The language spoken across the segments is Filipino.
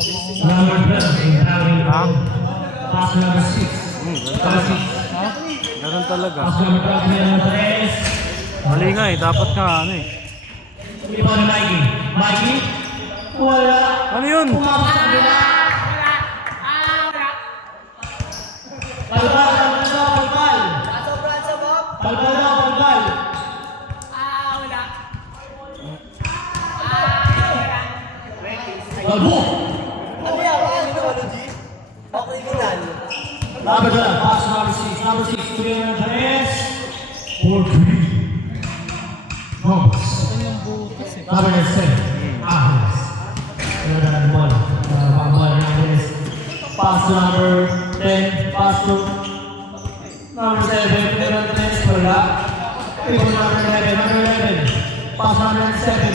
Number 12, pass number 6. Ganun talaga. Pass number 12, Mali nga eh, dapat nga ano eh. Iba ni Mikey. Mikey? Wala. Ano yun? Pumasok sa kabila. Palpal. Balbo! Number 12, pass number 6. Number 6, Julian Andres. 4-3. Gomes. Number 7, Ahles. Pass number 10, pass to number 7, Julian Andres. Wala. Number 11, pass number 7.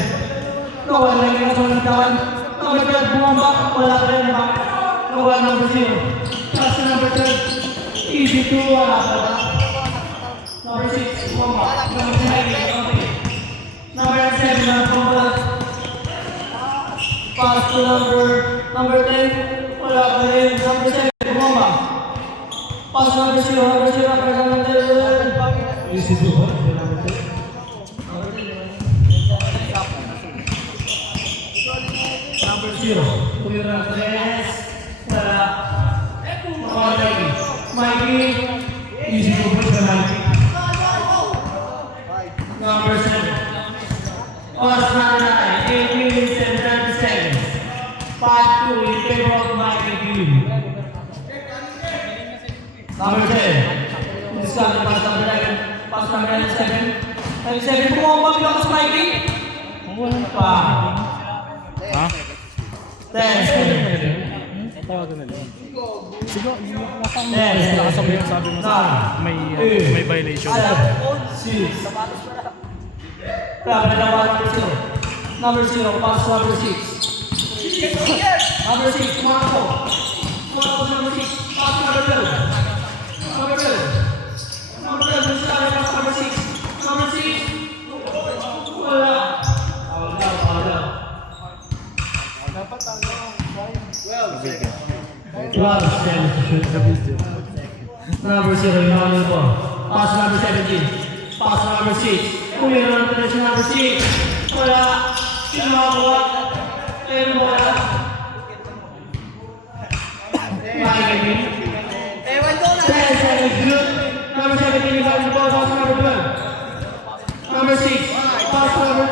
No, wala yung kasunod. Number 12, bumamba. Wala ka rin naman. No, number 0. Pass number 12. Easy to wala ka na. Number 6, bumamba. Number 7, number 7, bumamba. Pass to number 10. Wala ka rin. Number 7, bumamba. Pass number 0, number 10. Easy to wala. Number 0, Julian Andres. Wala. Mikey. Easy to put the Mikey. Number 7. Pass number 9, 8 minutes and 30 seconds. Part 2 in favor of Mikey Green. Number 10. Discard pass number 11. Pass number 97. 97, bumabag lang sa Mikey. Pa. Ha? 10. Tawagan na lang. Siguro, Sabi mo sa may violation. 6. Number 0, pass number 6. Number 6, Marco. Number 6, pass number 12. Number 12. Number 12, pass number 6. Number 6. Wala. Number 0, Emmanuel Paul. Pass number 17. Pass number 6. Julian Andres, number 6. Wala. Sinawa. Pero wala. Mikey. Ewan ko na. 10 good. Number 17, Emmanuel Paul. Pass number 12. Number 6. Pass number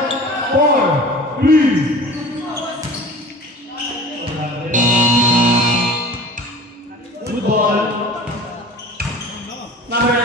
4. 3. Good ball. Number